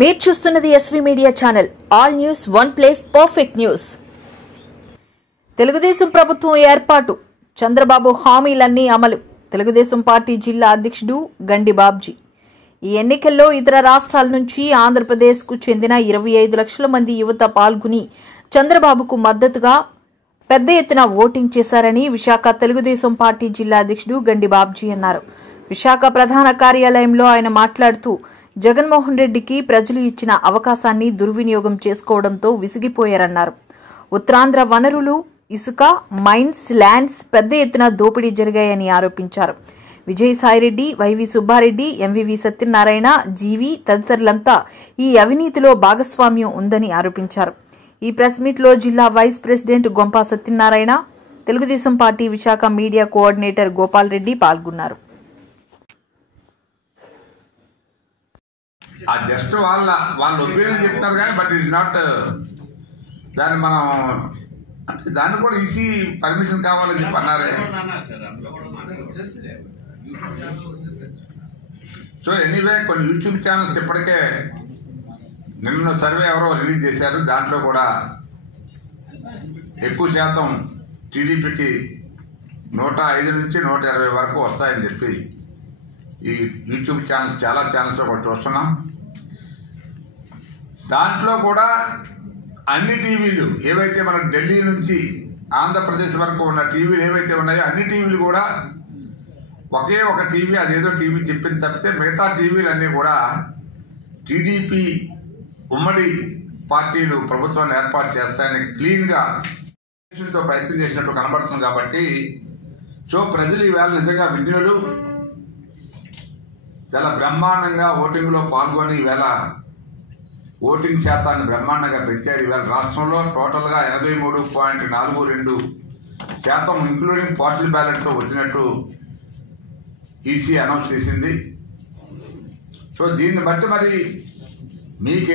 మీరు చూస్తున్నది SV media channel. All news one place, perfect news. Telugu Desam ప్రభుత్వం ఏర్పాటు, చంద్రబాబు హామీలన్నీ అమలు. తెలుగుదేశం పార్టీ జిల్లా అధ్యక్షుడు గండి బాబ్జీ. ఈ ఎన్నికల్లో ఇతర రాష్ట్రాల నుంచి ఆంధ్రప్రదేశ్కు చెందిన 25 లక్షల మంది యువత పాల్గొని చంద్రబాబుకు మద్దతుగా పెద్ద ఎత్తున ఓటింగ్ చేశారని విశాఖ తెలుగుదేశం పార్టీ జిల్లా అధ్యక్షుడు గండి బాబ్జీ అన్నారు. విశాఖ ప్రధాన కార్యాలయంలో ఆయన మాట్లాడుతూ, జగన్మోహన్ రెడ్డికి ప్రజలు ఇచ్చిన అవకాశాన్ని దుర్వినియోగం చేసుకోవడంతో విసిగిపోయారన్నారు. ఉత్తరాంధ్ర వనరులు, ఇసుక, మైన్స్, ల్యాండ్స్ పెద్ద ఎత్తున దోపిడీ జరిగాయని ఆరోపించారు. విజయసాయిరెడ్డి, వైవి సుబ్బారెడ్డి, ఎంవివి సత్యనారాయణ, జీవి తదితరులంతా ఈ అవినీతిలో భాగస్వామ్యం ఉందని ఆరోపించారు. ఈ ప్రెస్ మీట్లో జిల్లా vice president Gompa Satyanarayana, Telugu Desam party Visakha media coordinator Gopal Reddy పాల్గొన్నారు. జస్ట్ వాళ్ళ ఒపీనియన్ చెప్తున్నారు కానీ బట్ ఇట్ నాట్ దాన్ని మనం అంటే దాన్ని కూడా ఈసీ పర్మిషన్ కావాలని చెప్పి అన్నారే. సో ఎనీవే కొన్ని యూట్యూబ్ ఛానల్స్ ఇప్పటికే నిన్న సర్వే ఎవరో రిలీజ్ చేశారు. దాంట్లో కూడా ఎక్కువ శాతం టీడీపీకి 105 నుంచి 120 వరకు వస్తాయని చెప్పి ఈ యూట్యూబ్ ఛానల్స్ చాలా ఛానల్స్లో కూడా చూస్తున్నాం. దాంట్లో కూడా అన్ని టీవీలు ఏవైతే మన ఢిల్లీ నుంచి ఆంధ్రప్రదేశ్ వరకు ఉన్న టీవీలు ఏవైతే ఉన్నాయో అన్ని టీవీలు కూడా ఒకే ఒక టీవీ, అదేదో టీవీ చెప్పింది తప్పితే మిగతా టీవీలన్నీ కూడా టీడీపీ ఉమ్మడి పార్టీలు ప్రభుత్వాన్ని ఏర్పాటు చేస్తాయని క్లీన్గా ప్రయత్నం చేసినట్టు కనబడుతుంది. కాబట్టి సో ప్రజలు ఈవేళ నిజంగా విజ్ఞులు చాలా బ్రహ్మాండంగా ఓటింగ్లో పాల్గొని ఈవేళ ఓటింగ్ శాతాన్ని బ్రహ్మాండంగా పెంచారు. ఈవేళ రాష్ట్రంలో టోటల్గా 83.42% ఇంక్లూడింగ్ పోస్టల్ బ్యాలెట్తో వచ్చినట్టు ఈసీ అనౌన్స్ చేసింది. సో దీన్ని బట్టి మరి మీకే